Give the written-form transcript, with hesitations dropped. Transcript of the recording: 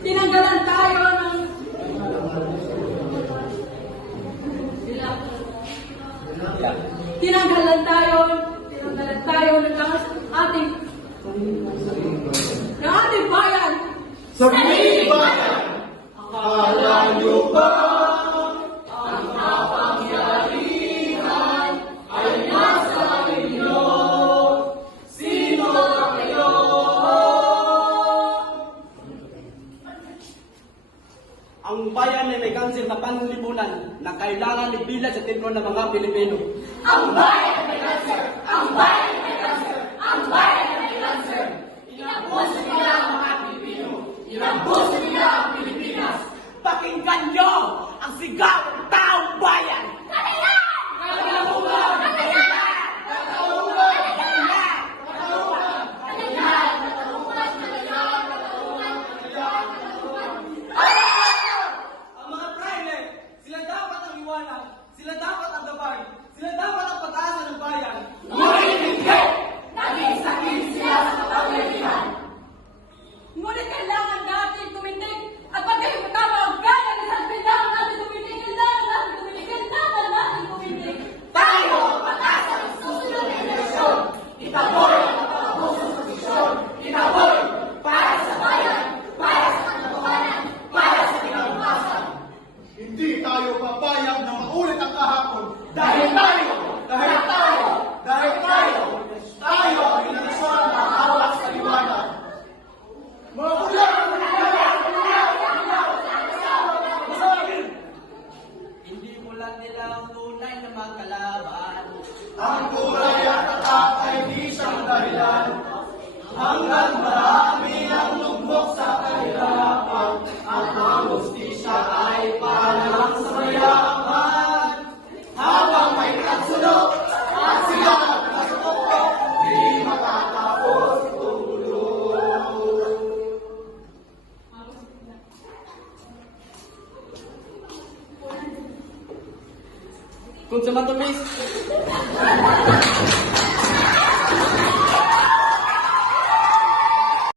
Tinanggalan tayo ng tinanggalan tayo ng ating bayan. Sa piling bayan, akala nyo ba ang kapangyarihan ay nasa inyo? Sino kayo? Ang bayan ay may kanser na panlipunan na kailangan ibilad sa templo ng mga Pilipino. Ang bayan ay may kanser! Ang bayan ay may kanser! Ang bayan ay may kanser! Inabuso nila ang mga Pilipino! Inabuso nila ang Pilipinas! Pakinggan nyo ang sigaw ng taong bayan! Kailan! Katauhan! Kailan! Katauhan! Kailan! Ang mga praile, sila dapat ang iwanan, sila dapat ang gabay, sila dapat ang pag-asa ng bayan. Ngunit hindi! Naging sakit sila sa kapangyarihan! Ngunit kailangan natin tumindig at pagkain tama ang gaya ng isang kailangan natin tumindig. Kailangan natin tumindig. Tayo ang pag-asa ng susunod na henerasyon! Itaboy ang pagkakabusong posisyon! Itaboy! Para sa bayan! Para sa katotohanan! Para sa kinabukasan! Hindi tayo papayag na maulit ang kahapon. Dahil tayo Tayo ang henerasyon na hawak sa liwanag. Mga Hindi mulat nila ang tunay na mga kalaban. ang kulay at tatak ay di siyang dahilan. Hanggang marami ang lugmok sa kahirapan, at ang justisya ay panalang sa mayaman. Habang may katsulok at sila nagkasutok, di matatapos itong gulo. Kung sa matamis,